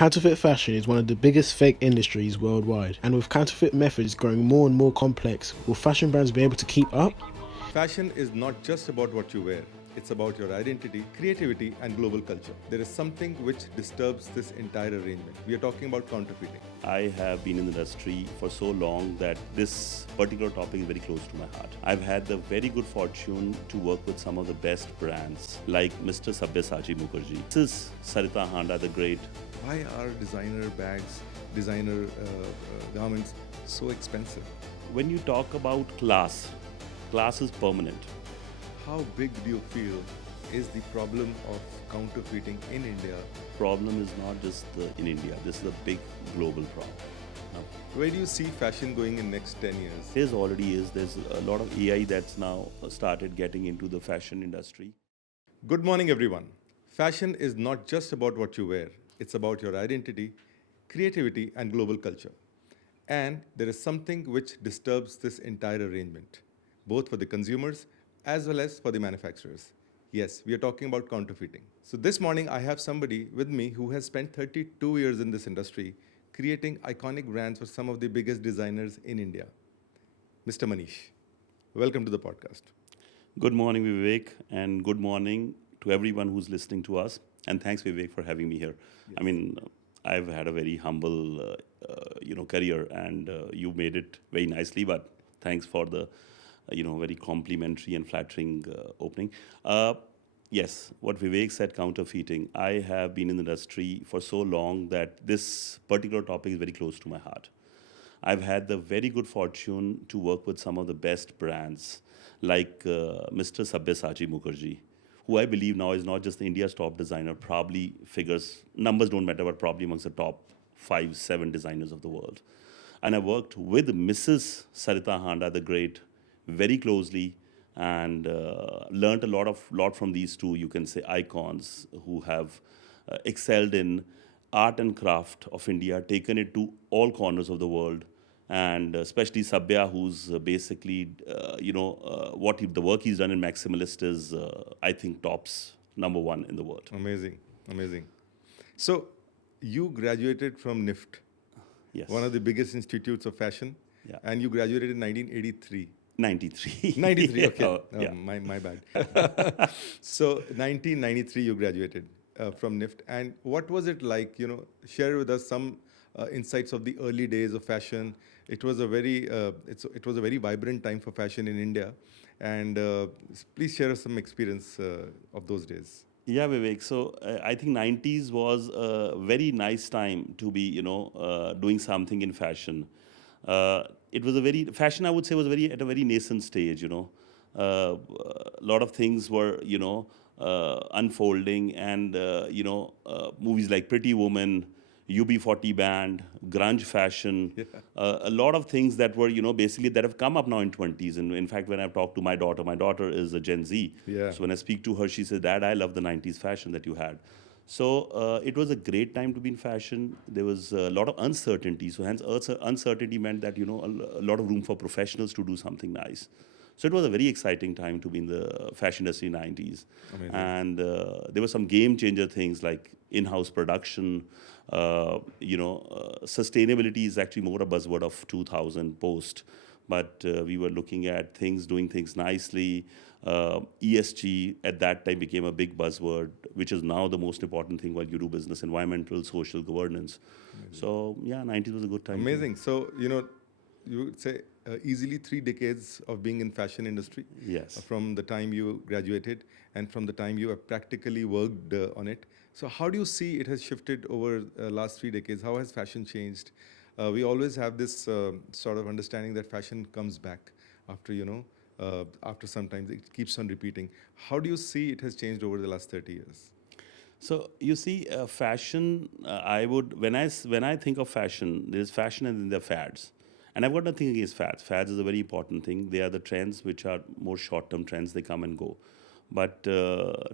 Counterfeit fashion is one of the biggest fake industries worldwide, and with counterfeit methods growing more and more complex, will fashion brands be able to keep up? Fashion is not just about what you wear. It's about your identity, creativity, and global culture. There is something which disturbs this entire arrangement. We are talking about counterfeiting. I have been in the industry for so long that this particular topic is very close to my heart. I've had the very good fortune to work with some of the best brands like Mr. Sabyasachi Mukherjee. This is Sarita, Handa the Great. Why are designer bags, designer garments so expensive? When you talk about class is permanent. How big do you feel is the problem of counterfeiting in India? Problem is not just in India. This is a big global problem. Where do you see fashion going in next 10 years? There's a lot of AI that's now started getting into the fashion industry. Good morning, everyone. Fashion is not just about what you wear. It's about your identity, creativity, and global culture. And there is something which disturbs this entire arrangement, both for the consumers as well as for the manufacturers. Yes, we are talking about counterfeiting. So this morning, I have somebody with me who has spent 32 years in this industry, creating iconic brands for some of the biggest designers in India. Mr. Manish, welcome to the podcast. Good morning, Vivek, and good morning to everyone who's listening to us. And thanks, Vivek, for having me here. Yes. I mean, I've had a very humble, career, and you made it very nicely. But thanks for the, very complimentary and flattering opening. Yes, what Vivek said, counterfeiting. I have been in the industry for so long that this particular topic is very close to my heart. I've had the very good fortune to work with some of the best brands like Mr. Sabyasachi Mukherjee, who I believe now is not just India's top designer, probably figures, numbers don't matter, but probably amongst the top 5, 7 designers of the world. And I worked with Mrs. Sarita Handa the Great very closely and learned a lot from these two, you can say, icons who have excelled in art and craft of India, taken it to all corners of the world, and especially Sabya, who's basically, the work he's done in Maximalist is, I think, tops #1 in the world. Amazing, amazing. So you graduated from NIFT, Yes. one of the biggest institutes of fashion, Yeah. and you graduated in 1983. 93. 93, okay. Oh, yeah. My bad. So 1993 you graduated from NIFT. And what was it like, share with us some insights of the early days of fashion. It was a very vibrant time for fashion in India. And please share us some experience of those days. Yeah, Vivek. So I think 90s was a very nice time to be, doing something in fashion. It was fashion, I would say, was at a very nascent stage, A lot of things were, unfolding, and, movies like Pretty Woman, UB40 band, grunge fashion, a lot of things that were, basically that have come up now in 20s. And in fact, when I've talked to my daughter is a Gen Z. Yeah. So when I speak to her, she says, Dad, I love the 90s fashion that you had. So it was a great time to be in fashion. There was a lot of uncertainty. So hence uncertainty meant that, a lot of room for professionals to do something nice. So it was a very exciting time to be in the fashion industry in the 90s. Amazing. And there were some game changer things like in-house production. Sustainability is actually more a buzzword of 2000 post. But we were looking at doing things nicely. ESG at that time became a big buzzword, which is now the most important thing while you do business: environmental, social governance. Amazing. So yeah, 90s was a good time. Amazing. So, you would say easily 3 decades of being in fashion industry. Yes. From the time you graduated and from the time you have practically worked on it. So how do you see it has shifted over last 3 decades? How has fashion changed? We always have this sort of understanding that fashion comes back after, after some time. It keeps on repeating. How do you see it has changed over the last 30 years? So you see, fashion. When I think of fashion, there's fashion and then there are fads. And I've got nothing against fads. Fads is a very important thing. They are the trends which are more short-term trends. They come and go. But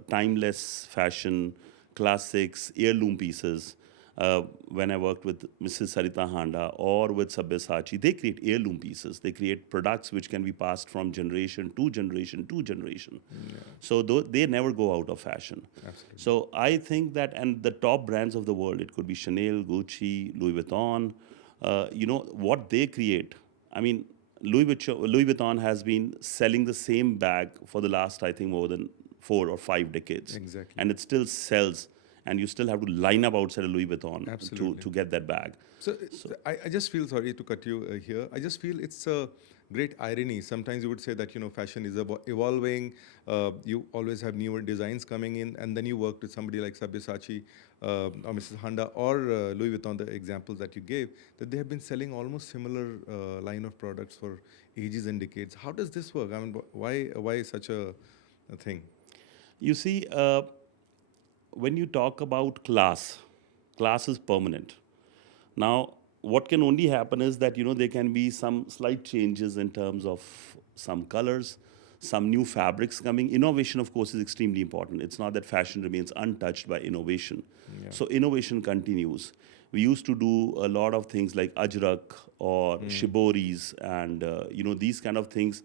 timeless fashion, classics, heirloom pieces, When I worked with Mrs. Sarita Handa or with Sabyasachi, they create heirloom pieces. They create products which can be passed from generation to generation to generation. So they never go out of fashion. Absolutely. So I think that, and the top brands of the world, it could be Chanel, Gucci, Louis Vuitton, what they create. I mean, Louis Vuitton has been selling the same bag for the last, I think, more than 4 or 5 decades. Exactly. And it still sells, and you still have to line up outside a Louis Vuitton Absolutely. to get that bag. So I just feel, sorry to cut you here, I just feel it's a great irony. Sometimes you would say that, fashion is evolving, you always have newer designs coming in, and then you work with somebody like Sabyasachi or Mrs. Handa or Louis Vuitton, the examples that you gave, that they have been selling almost similar line of products for ages and decades. How does this work? I mean, why such a thing? You see, when you talk about class is permanent. Now, what can only happen is that, there can be some slight changes in terms of some colors, some new fabrics coming. Innovation, of course, is extremely important. It's not that fashion remains untouched by innovation. Yeah. So innovation continues. We used to do a lot of things like ajrak or shiboris and, these kind of things.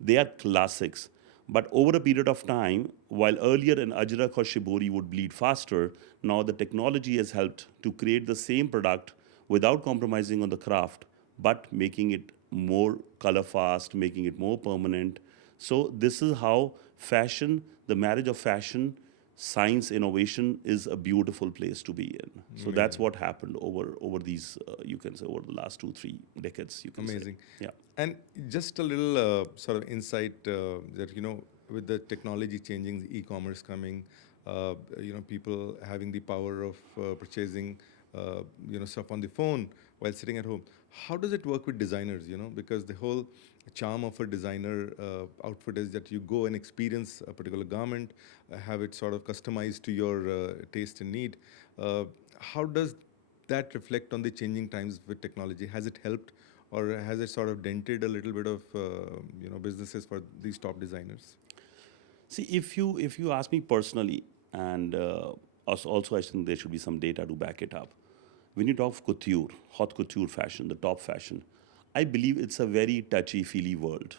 They are classics. But over a period of time, while earlier an ajrak or shibori would bleed faster, now the technology has helped to create the same product without compromising on the craft, but making it more color fast, making it more permanent. So this is how fashion, the marriage of fashion, science, innovation is a beautiful place to be in. So that's what happened over these, you can say, over the last 2-3 decades, you can Amazing. say. Yeah. And just a little sort of insight that, with the technology changing, the e-commerce coming, people having the power of purchasing, stuff on the phone while sitting at home. How does it work with designers, Because the whole charm of a designer outfit is that you go and experience a particular garment, have it sort of customized to your taste and need. How does that reflect on the changing times with technology? Has it helped, or has it sort of dented a little bit of businesses for these top designers? See, if you ask me personally, and also I think there should be some data to back it up. When you talk of couture, haute couture fashion, the top fashion, I believe it's a very touchy-feely world.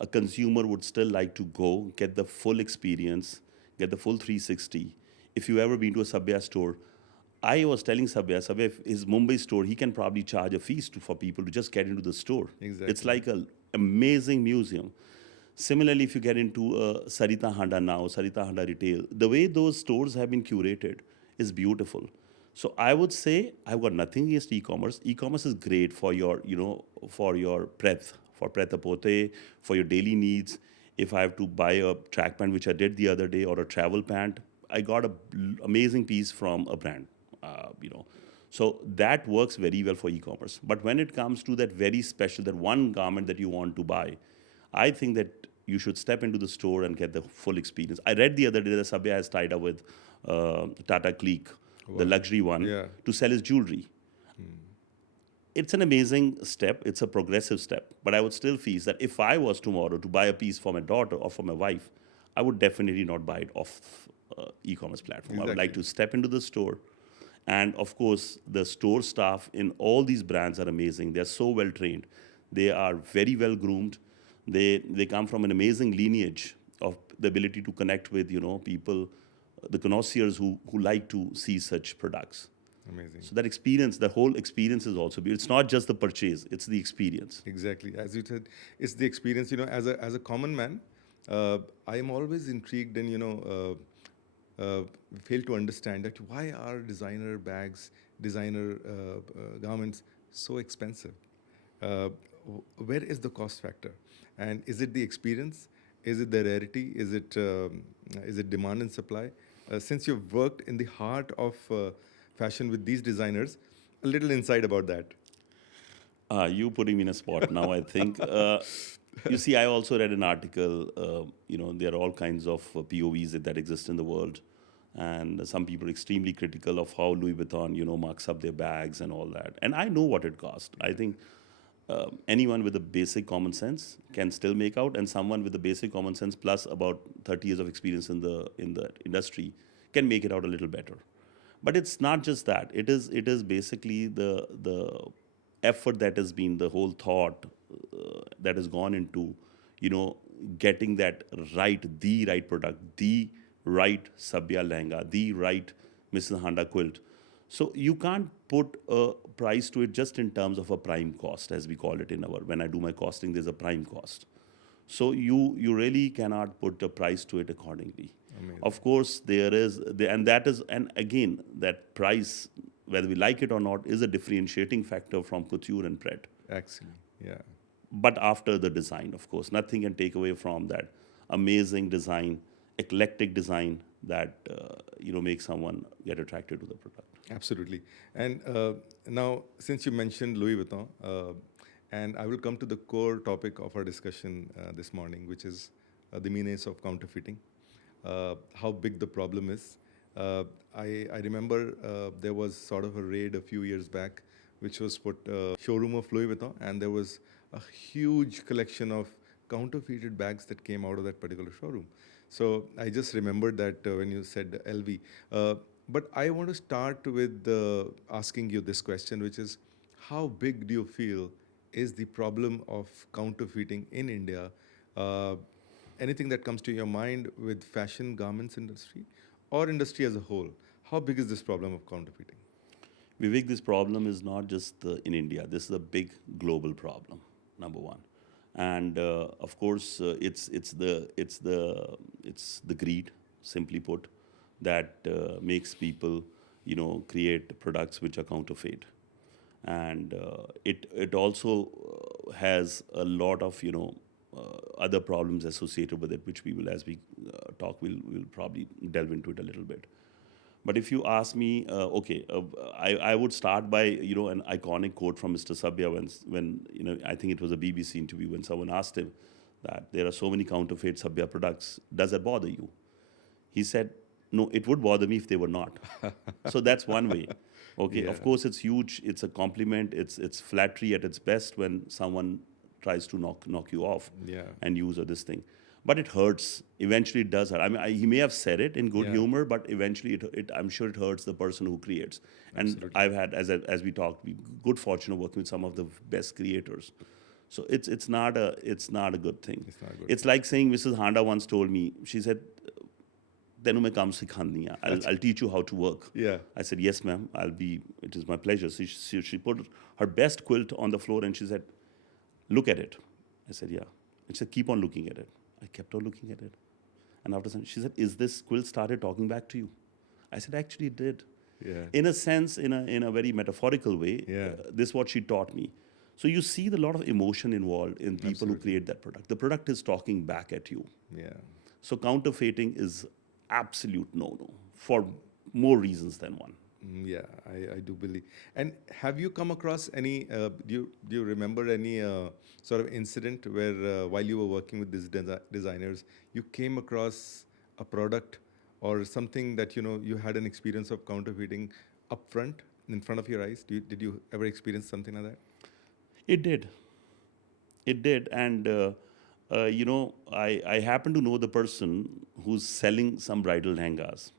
A consumer would still like to go, get the full experience, get the full 360. If you've ever been to a Sabya store, I was telling Sabya, if his Mumbai store, he can probably charge a fees for people to just get into the store. Exactly. It's like an amazing museum. Similarly, if you get into Sarita Handa now, Sarita Handa retail, the way those stores have been curated is beautiful. So I would say I've got nothing against e-commerce. E-commerce is great for your, for your for pret-a-porter, for your daily needs. If I have to buy a track pant, which I did the other day, or a travel pant, I got an amazing piece from a brand, So that works very well for e-commerce. But when it comes to that very special, that one garment that you want to buy, I think that you should step into the store and get the full experience. I read the other day that Sabya has tied up with Tata Clique, the luxury one, to sell his jewelry. It's an amazing step. It's a progressive step. But I would still feel that if I was tomorrow to buy a piece for my daughter or for my wife, I would definitely not buy it off e-commerce platform. Exactly. I would like to step into the store. And of course, the store staff in all these brands are amazing. They're so well trained. They are very well groomed. They come from an amazing lineage of the ability to connect with, people, the connoisseurs who like to see such products. Amazing. So that experience, the whole experience is also beautiful. It's not just the purchase, it's the experience. Exactly. As you said, it's the experience. As a common man, I am always intrigued and, fail to understand that why are designer bags, designer garments so expensive? Where is the cost factor? And is it the experience? Is it the rarity? Is it demand and supply? Since you've worked in the heart of fashion with these designers, a little insight about that. You putting me in a spot now, I think. You see, I also read an article, there are all kinds of POVs that exist in the world. And some people are extremely critical of how Louis Vuitton, marks up their bags and all that. And I know what it cost. I think anyone with a basic common sense can still make out, and someone with a basic common sense plus about 30 years of experience in the industry can make it out a little better. But it's not just that. It is basically the effort that has been, the whole thought that has gone into, you know, getting that right, the right product, the right Sabya lehenga, the right Mrs. Handa quilt. So you can't put a price to it just in terms of a prime cost, as we call it in our, when I do my costing, there's a prime cost. So you really cannot put a price to it accordingly. Amazing. Of course, there is, and that is, and again, that price, whether we like it or not, is a differentiating factor from couture and pret. Actually, yeah. But after the design, of course, nothing can take away from that amazing design, eclectic design that makes someone get attracted to the product. Absolutely. And now, since you mentioned Louis Vuitton, and I will come to the core topic of our discussion this morning, which is the menace of counterfeiting, how big the problem is. I remember there was sort of a raid a few years back, which was put showroom of Louis Vuitton, and there was a huge collection of counterfeited bags that came out of that particular showroom. So I just remembered that when you said LV. But I want to start with asking you this question, which is, how big do you feel is the problem of counterfeiting in India? Anything that comes to your mind with fashion, garments industry, or industry as a whole? How big is this problem of counterfeiting? Vivek, this problem is not just in India. This is a big global problem, number one. And of course, it's the greed, simply put, that makes people, create products which are counterfeit. And it also has a lot of, other problems associated with it, which we will, as we talk, we'll probably delve into it a little bit. But if you ask me, I would start by, an iconic quote from Mr. Sabya when I think it was a BBC interview, when someone asked him that there are so many counterfeit Sabya products, does that bother you? He said, no, it would bother me if they were not. So that's one way. Okay, Yeah. of course it's huge, it's a compliment, it's flattery at its best when someone tries to knock you off Yeah. and use this thing. But it hurts. Eventually, it does hurt. I mean, he may have said it in good Yeah. humor, but eventually, I'm sure it hurts the person who creates. And Absolutely. I've had, as we talked, good fortune of working with some of the best creators. So it's not a good thing. It's not good. It's like saying, Mrs. Handa once told me, she said, "Tenu main kaam sikhandi hai. I'll teach you how to work." Yeah. I said, "Yes, ma'am. It is my pleasure." So she put her best quilt on the floor and she said, "Look at it." I said, "Yeah." And she said, "Keep on looking at it." I kept on looking at it. And after some, she said, "Is this quilt started talking back to you?" I said, "Actually, it did." Yeah. In a sense, in a very metaphorical way, Yeah. this is what she taught me. So you see the lot of emotion involved in people who Absolutely. create that product. The product is talking back at you. Yeah. So counterfeiting is absolute no-no for more reasons than one. Yeah, I do believe. And have you come across any, do you remember any sort of incident where while you were working with these designers, you came across a product or something that, you had an experience of counterfeiting upfront in front of your eyes? Did you ever experience something like that? It did. It did. And, I happen to know the person who's selling some bridal lehengas.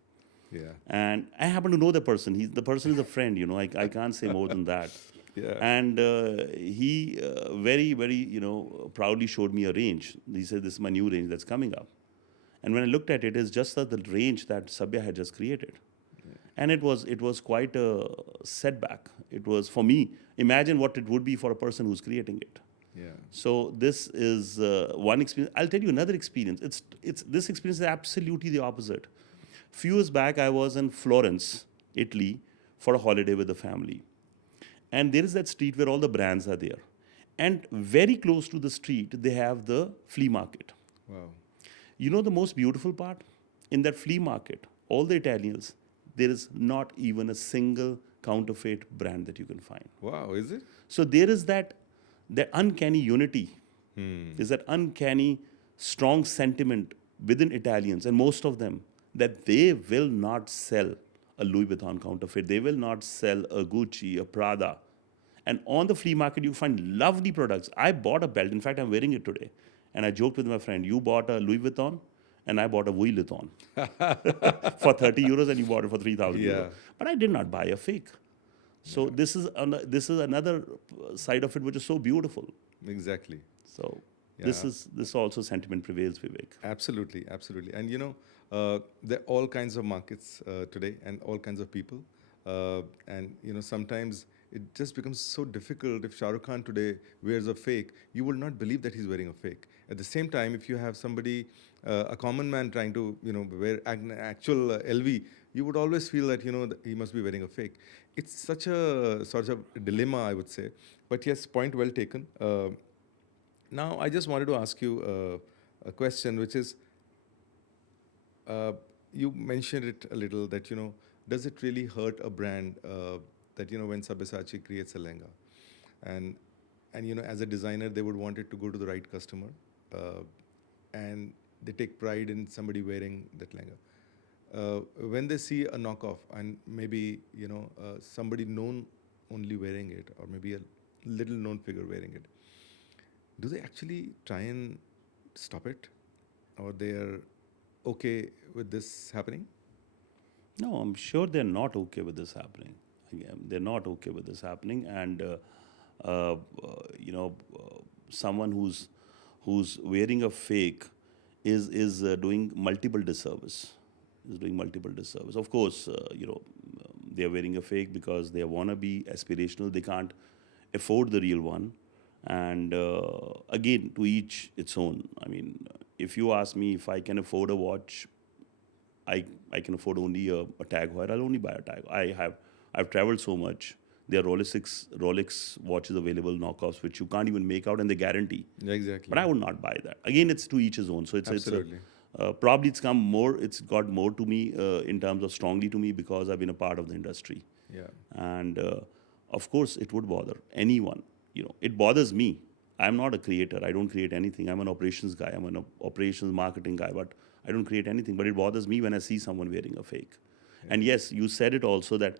Yeah. And I happen to know the person. The person is a friend, I can't say more than that. Yeah. And he very, very, proudly showed me a range. He said, "This is my new range that's coming up." And when I looked at it, it's just the range that Sabya had just created. Yeah. And it was quite a setback. It was, for me, imagine what it would be for a person who's creating it. Yeah. So this is one experience. I'll tell you another experience. This experience is absolutely the opposite. Few years back, I was in Florence, Italy, for a holiday with the family. And there is that street where all the brands are there. And very close to the street, they have the flea market. Wow. You know the most beautiful part? In that flea market, all the Italians, there is not even a single counterfeit brand that you can find. Wow, is it? So there is that uncanny unity. There's that uncanny, strong sentiment within Italians, and most of them, that they will not sell a Louis Vuitton counterfeit. They will not sell a Gucci, a Prada. And on the flea market, you find lovely products. I bought a belt. In fact, I'm wearing it today. And I joked with my friend, "You bought a Louis Vuitton and I bought a Vuitton for 30 euros, and you bought it for 3,000 Yeah. euros. But I did not buy a fake. So this is another side of it which is so beautiful. Exactly. So Yeah. this also sentiment prevails, Vivek. Absolutely, absolutely. And there are all kinds of markets today and all kinds of people. And sometimes it just becomes so difficult. If Shah Rukh Khan today wears a fake, you will not believe that he's wearing a fake. At the same time, if you have somebody, a common man trying to wear an actual LV, you would always feel that that he must be wearing a fake. It's such a sort of dilemma, I would say. But yes, point well taken. Now, I just wanted to ask you a question, which is, you mentioned it a little that, does it really hurt a brand that, when Sabyasachi creates a lehenga? And, as a designer, they would want it to go to the right customer. And they take pride in somebody wearing that lehenga. When they see a knockoff and maybe, somebody known only wearing it, or maybe a little known figure wearing it, do they actually try and stop it, or they are okay with this happening? No, I'm sure they're not okay with this happening. Again, they're not okay with this happening, and uh, uh, someone who's wearing a fake is doing multiple disservice. Is doing multiple disservice. Of course, they're wearing a fake because they wanna be aspirational. They can't afford the real one, and again, to each its own. I mean, if you ask me if I can afford a watch, I can afford only a Tag Heuer. I'll only buy a Tag. I've traveled so much. There are Rolex watches available, knockoffs, which you can't even make out, and they guarantee. Yeah, exactly. But I would not buy that. Again, it's to each his own. So Absolutely. probably it's got more to me in terms of strongly to me because I've been a part of the industry. Yeah. And of course, it would bother anyone. It bothers me. I'm not a creator. I don't create anything. I'm an operations guy. I'm an operations marketing guy, but I don't create anything. But it bothers me when I see someone wearing a fake. Yeah. And yes, you said it also that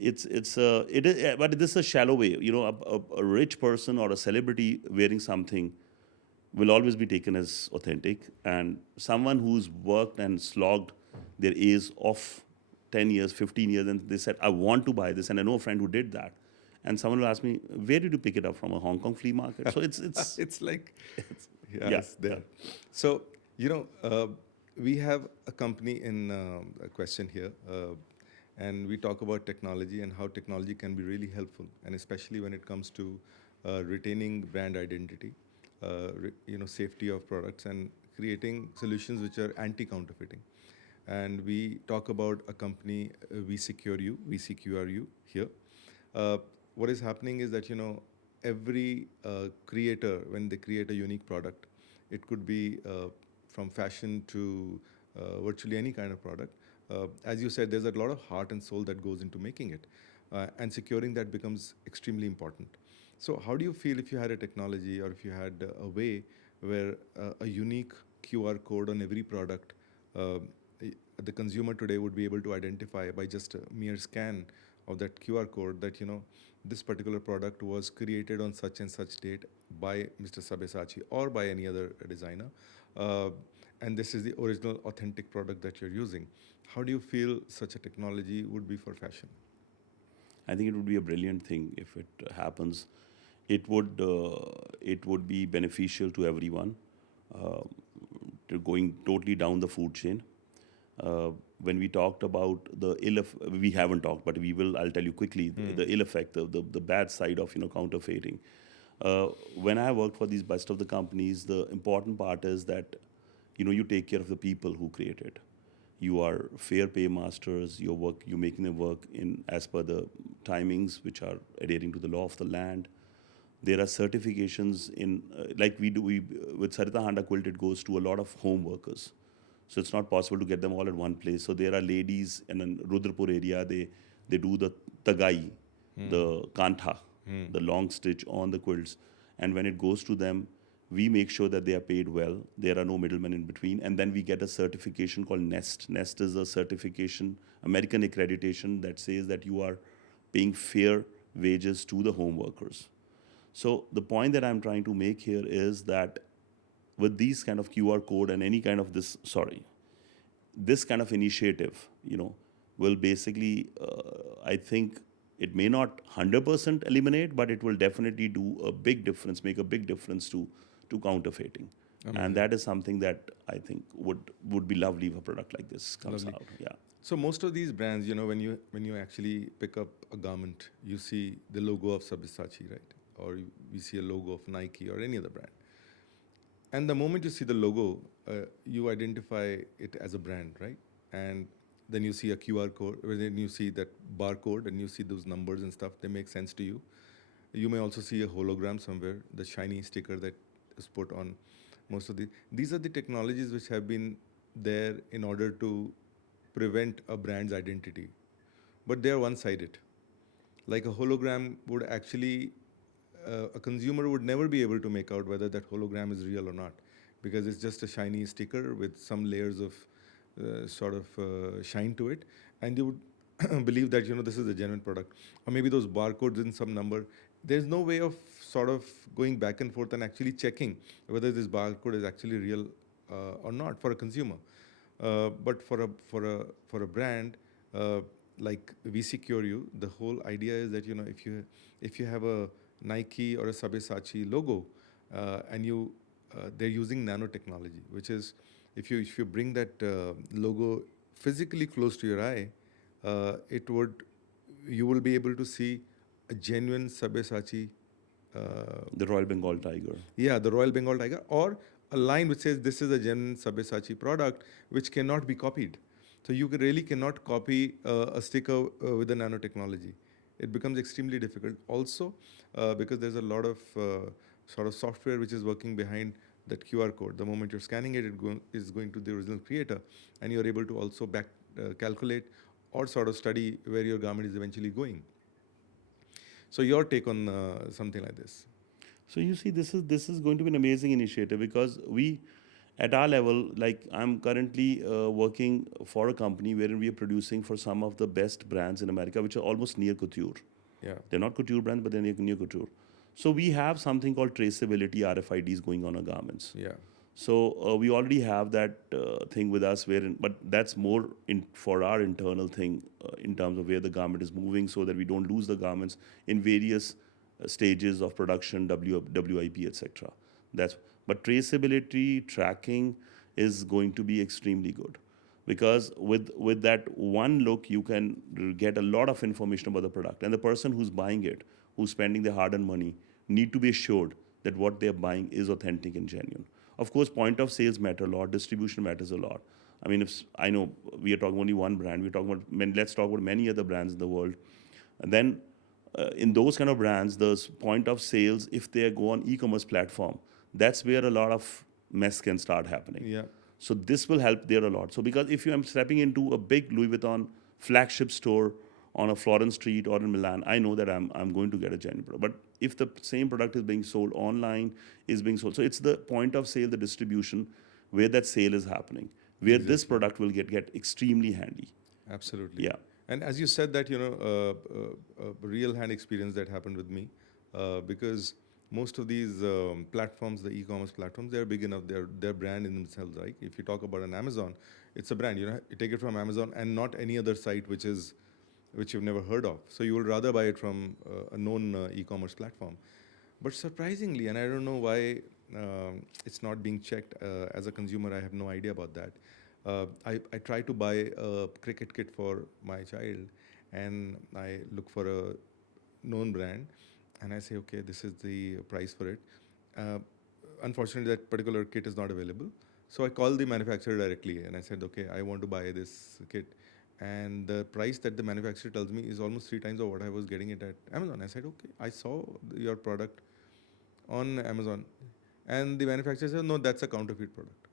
it is, but this is a shallow way. A rich person or a celebrity wearing something will always be taken as authentic, and someone who's worked and slogged their A's off 10 years, 15 years, and they said, I want to buy this, and I know a friend who did that. And someone will ask me, where did you pick it up from? A Hong Kong flea market? So it's it's like, yeah, it's there. yeah. So, we have a company in a question here, and we talk about technology and how technology can be really helpful, and especially when it comes to retaining brand identity, safety of products, and creating solutions which are anti-counterfeiting. And we talk about a company, VCQRU here. What is happening is that, every creator, when they create a unique product, it could be from fashion to virtually any kind of product. As you said, there's a lot of heart and soul that goes into making it. And securing that becomes extremely important. So how do you feel if you had a technology, or if you had a way where a unique QR code on every product, the consumer today would be able to identify by just a mere scan of that QR code that, this particular product was created on such and such date by Mr. Sabyasachi or by any other designer. And this is the original authentic product that you're using. How do you feel such a technology would be for fashion? I think it would be a brilliant thing if it happens. It would be beneficial to everyone, to going totally down the food chain. When we talked about we haven't talked, but we will. I'll tell you quickly the ill effect, the bad side of counterfeiting. When I worked for these best of the companies, the important part is that you take care of the people who create it. You are fair pay masters. You're making them work in as per the timings which are adhering to the law of the land. There are certifications in like we do. With Sarita Handa quilt, it goes to a lot of home workers. So it's not possible to get them all at one place. So there are ladies in Rudrapur area, they do the tagai, the kantha, the long stitch on the quilts. And when it goes to them, we make sure that they are paid well. There are no middlemen in between. And then we get a certification called NEST. NEST is a certification, American accreditation, that says that you are paying fair wages to the home workers. So the point that I'm trying to make here is that with these kind of QR code and any kind of this kind of initiative, will basically, I think it may not 100% eliminate, but it will definitely do a big difference, make a big difference to counterfeiting. Amazing. And that is something that I think would be lovely if a product like this comes Lovely. out. Yeah. So most of these brands, when you actually pick up a garment, you see the logo of Sabyasachi, right? Or we see a logo of Nike or any other brand. And the moment you see the logo, you identify it as a brand, right? And then you see a QR code, then you see that barcode, and you see those numbers and stuff. They make sense to you. You may also see a hologram somewhere, the shiny sticker that is put on most of the. These are the technologies which have been there in order to prevent a brand's identity, but they are one-sided. Like a hologram would actually, a consumer would never be able to make out whether that hologram is real or not, because it's just a shiny sticker with some layers of shine to it, and you would believe that this is a genuine product, or maybe those barcodes in some number. There's no way of sort of going back and forth and actually checking whether this barcode is actually real or not for a consumer. But for a brand like We Secure You, the whole idea is that if you have a Nike or a Sabyasachi logo, and they're using nanotechnology, which is if you bring that logo physically close to your eye, you will be able to see a genuine Sabyasachi. The Royal Bengal tiger. Yeah, the Royal Bengal tiger, or a line which says this is a genuine Sabyasachi product, which cannot be copied. So you really cannot copy a sticker with the nanotechnology. It becomes extremely difficult. Also, because there's a lot of sort of software which is working behind that QR code. The moment you're scanning it, is going to the original creator, and you're able to also back calculate or sort of study where your garment is eventually going. So your take on something like this? So you see, this is going to be an amazing initiative, because we, at our level, like I'm currently working for a company wherein we are producing for some of the best brands in America, which are almost near couture. Yeah. They're not couture brands, but they're near couture. So we have something called traceability RFIDs going on our garments. Yeah. So we already have that thing with us, but that's more for our internal thing in terms of where the garment is moving, so that we don't lose the garments in various stages of production, WIP, etc. But traceability tracking is going to be extremely good, because with that one look you can get a lot of information about the product, and the person who's buying it, who's spending their hard-earned money, need to be assured that what they're buying is authentic and genuine. Of course, point of sales matter a lot, distribution matters a lot. I mean, if I know we are talking only one brand, we're talking about let's talk about many other brands in the world. And then in those kind of brands, the point of sales, if they go on e-commerce platform, that's where a lot of mess can start happening. Yeah. So this will help there a lot. So because if I'm stepping into a big Louis Vuitton flagship store on a Florence street or in Milan, I know that I'm going to get a genuine product. But if the same product is being sold online, so it's the point of sale, the distribution, where that sale is happening, where this product will get extremely handy. Absolutely. Yeah. And as you said that, real hand experience that happened with me, because most of these platforms, the e-commerce platforms, they're big enough, they're brand in themselves, right? If you talk about an Amazon, it's a brand. You take it from Amazon and not any other site which you've never heard of. So you will rather buy it from a known e-commerce platform. But surprisingly, and I don't know why it's not being checked as a consumer, I have no idea about that. I try to buy a cricket kit for my child, and I look for a known brand, and I say, okay, this is the price for it. Unfortunately, that particular kit is not available. So I called the manufacturer directly, and I said, okay, I want to buy this kit. And the price that the manufacturer tells me is almost 3 times of what I was getting it at Amazon. I said, okay, I saw your product on Amazon. And the manufacturer said, no, that's a counterfeit product.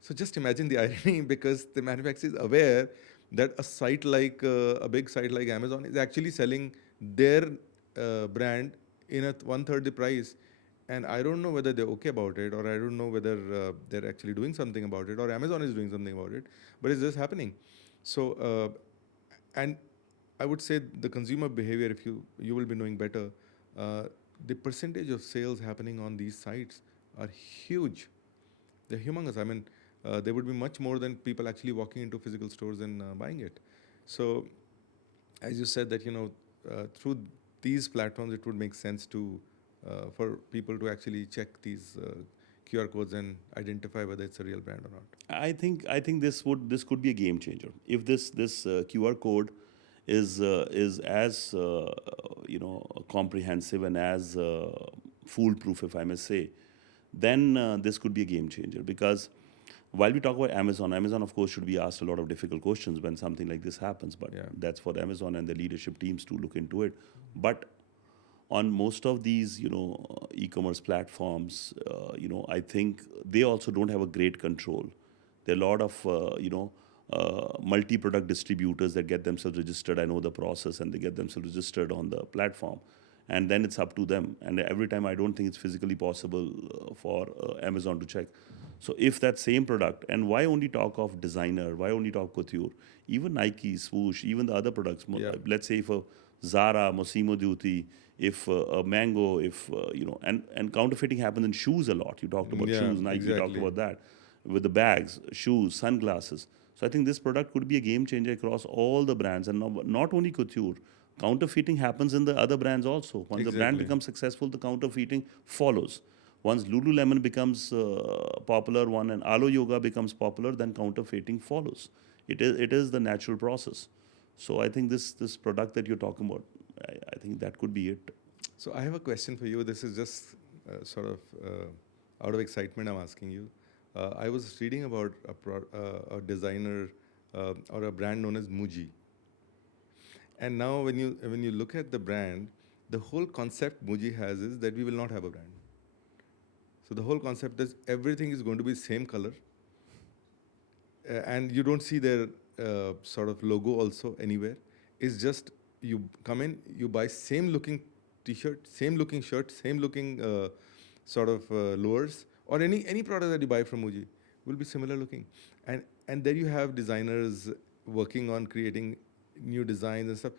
So just imagine the irony, because the manufacturer is aware that a big site like Amazon is actually selling their brand in at 1/3 the price. And I don't know whether they're okay about it, or I don't know whether they're actually doing something about it, or Amazon is doing something about it, but it's just happening. So, and I would say the consumer behavior, if you will be knowing better, the percentage of sales happening on these sites are huge. They're humongous. I mean, they would be much more than people actually walking into physical stores and buying it. So, as you said, that through these platforms, it would make sense to for people to actually check these QR codes and identify whether it's a real brand or not. I think this could be a game changer if this QR code is as comprehensive and as foolproof, if I may say, then this could be a game changer. Because while we talk about Amazon of course should be asked a lot of difficult questions when something like this happens, but Yeah. that's for Amazon and the leadership teams to look into it. But on most of these e-commerce platforms, I think they also don't have a great control. There are a lot of multi-product distributors that get themselves registered. I know the process, and they get themselves registered on the platform, and then it's up to them. And every time, I don't think it's physically possible for Amazon to check. So if that same product, and why only talk of designer, why only talk couture, even Nike, Swoosh, even the other products, Yeah. let's say if a Zara, Massimo Dutti, if a Mango, if and counterfeiting happens in shoes a lot. You talked about Yeah, shoes, Nike talked exactly. about that, with the bags, shoes, sunglasses. So I think this product could be a game changer across all the brands, and not only couture. Counterfeiting happens in the other brands also. Once the brand Exactly. becomes successful, the counterfeiting follows. Once Lululemon becomes popular, one and Alo Yoga becomes popular, then counterfeiting follows. It is the natural process. So I think this product that you're talking about, I think that could be it. So I have a question for you. This is just sort of out of excitement I'm asking you. I was reading about a designer or a brand known as Muji. And now when you look at the brand, the whole concept Muji has is that we will not have a brand. So the whole concept is everything is going to be same color, and you don't see their sort of logo also anywhere. It's just you come in, you buy same looking T-shirt, same looking shirt, same looking sort of lowers, or any product that you buy from Muji will be similar looking, and there you have designers working on creating new designs and stuff.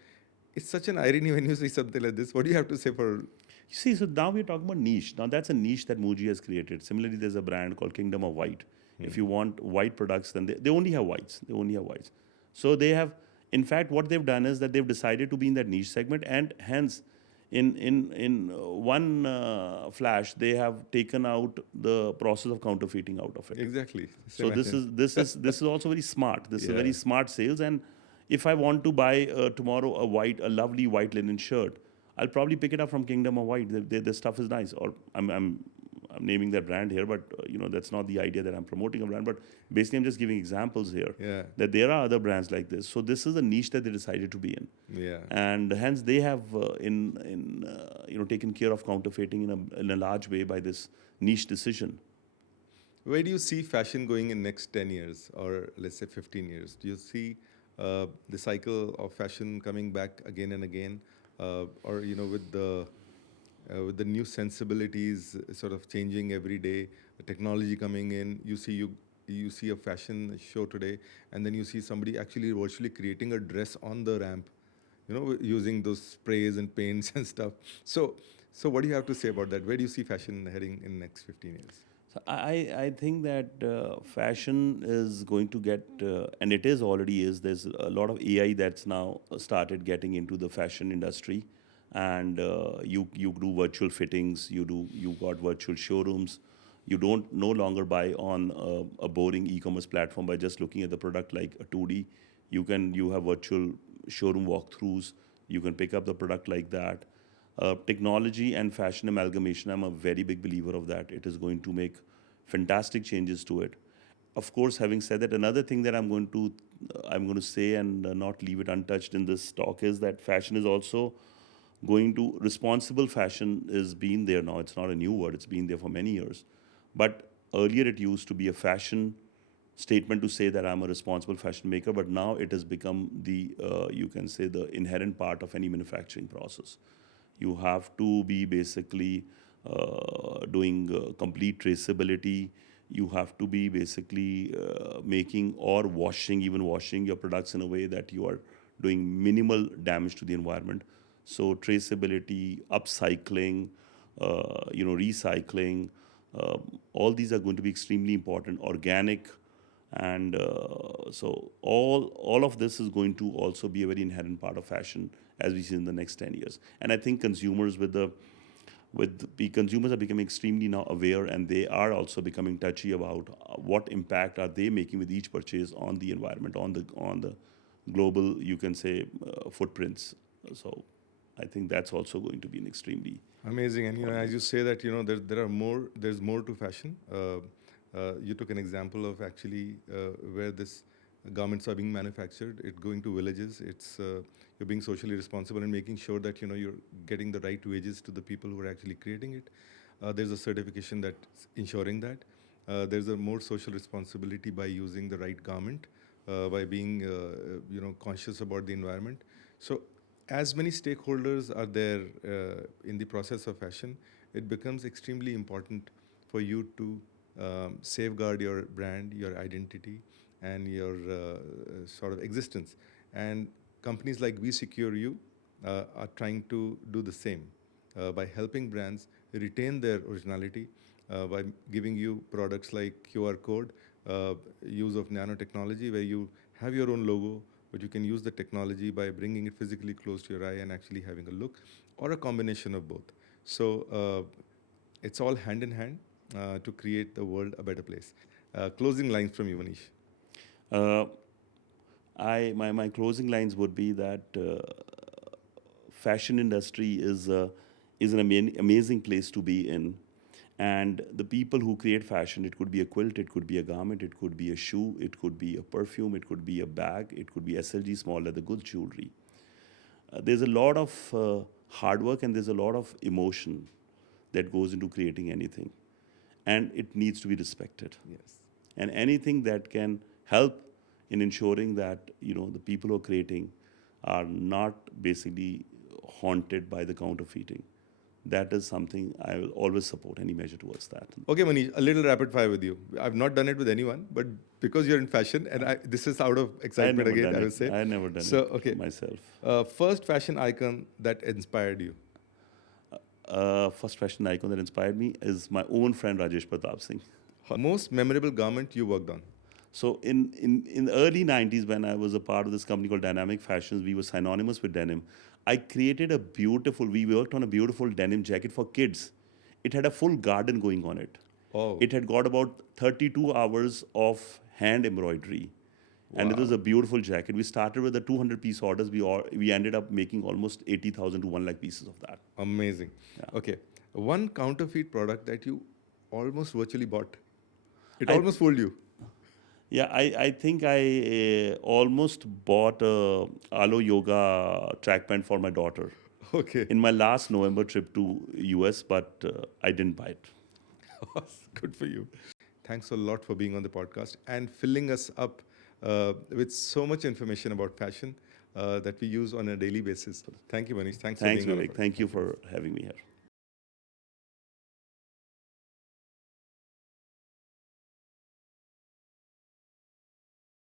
It's such an irony when you see something like this. What do you have to say for? You see, so now we're talking about niche. Now that's a niche that Muji has created. Similarly, there's a brand called Kingdom of White. If you want white products, then they only have whites. They only have whites. So they have, in fact, what they've done is that they've decided to be in that niche segment, and hence, in one flash, they have taken out the process of counterfeiting out of it. Exactly. So this Imagine. is also very smart. This is Yeah. very smart sales. And if I want to buy tomorrow a lovely white linen shirt, I'll probably pick it up from Kingdom of White. The stuff is nice. Or I'm naming that brand here, but that's not the idea that I'm promoting a brand. But basically, I'm just giving examples here Yeah. that there are other brands like this. So this is a niche that they decided to be in, Yeah. and hence they have taken care of counterfeiting in a large way by this niche decision. Where do you see fashion going in next 10 years or let's say 15 years? Do you see the cycle of fashion coming back again and again? Or, with the new sensibilities sort of changing every day, the technology coming in, you see a fashion show today, and then you see somebody actually virtually creating a dress on the ramp, using those sprays and paints and stuff. So what do you have to say about that? Where do you see fashion heading in next 15 years? So I think that fashion is going to get, and it is already is. There's a lot of AI that's now started getting into the fashion industry, and you do virtual fittings. You got virtual showrooms. You don't no longer buy on a boring e-commerce platform by just looking at the product like a 2D. You have virtual showroom walkthroughs. You can pick up the product like that. Technology and fashion amalgamation, I'm a very big believer of that. It is going to make fantastic changes to it. Of course, having said that, another thing that I'm going to say and not leave it untouched in this talk is that fashion is also going to, responsible fashion is been there now. It's not a new word. It's been there for many years. But earlier it used to be a fashion statement to say that I'm a responsible fashion maker, but now it has become you can say, the inherent part of any manufacturing process. You have to be basically doing complete traceability. You have to be basically making or washing your products in a way that you are doing minimal damage to the environment. So traceability, upcycling, recycling, All these are going to be extremely important, organic, and so all of this is going to also be a very inherent part of fashion as we see in the next 10 years. And I think consumers consumers are becoming extremely now aware, and they are also becoming touchy about what impact are they making with each purchase on the environment, on the global, you can say, footprints. So I think that's also going to be an extremely Amazing. And as you say that, there's more to fashion. You took an example of actually where this garments are being manufactured. It's going to villages. It's you're being socially responsible and making sure that you're getting the right wages to the people who are actually creating it. There's a certification that's ensuring that. There's a more social responsibility by using the right garment, by being conscious about the environment. So as many stakeholders are there in the process of fashion, it becomes extremely important for you to safeguard your brand, your identity, and your sort of existence. And companies like We Secure You are trying to do the same by helping brands retain their originality, by giving you products like QR code, use of nanotechnology, where you have your own logo, but you can use the technology by bringing it physically close to your eye and actually having a look, or a combination of both. So it's all hand in hand to create the world a better place. Closing lines from you, Manish. My closing lines would be that fashion industry is an amazing place to be in, and the people who create fashion, it could be a quilt, it could be a garment, it could be a shoe, it could be a perfume, it could be a bag, it could be SLG, small leather goods, jewelry. There's a lot of hard work, and there's a lot of emotion that goes into creating anything, and it needs to be respected. Yes. And anything that can help in ensuring that the people who are creating are not basically haunted by the counterfeiting, that is something I will always support, any measure towards that. Okay, Manish, a little rapid fire with you. I've not done it with anyone, but because you're in fashion, and this is out of excitement again, I would say. I never done it myself. First fashion icon that inspired you? First fashion icon that inspired me is my own friend Rajesh Pratap Singh. Most memorable garment you worked on? So in the early 90s, when I was a part of this company called Dynamic Fashions, we were synonymous with denim. I created we worked on a beautiful denim jacket for kids. It had a full garden going on it. Oh. It had got about 32 hours of hand embroidery. And it was a beautiful jacket. We started with the 200-piece orders. We ended up making almost 80,000 to 1 lakh pieces of that. Amazing. Yeah. Okay. One counterfeit product that you almost virtually bought. It almost fooled you. Yeah, I think I almost bought a Alo Yoga track pant for my daughter. Okay. In my last November trip to US, but I didn't buy it. Good for you. Thanks a lot for being on the podcast and filling us up with so much information about fashion that we use on a daily basis. Thank you, Manish. Thanks for being Vivek. on. Thank you for having me here.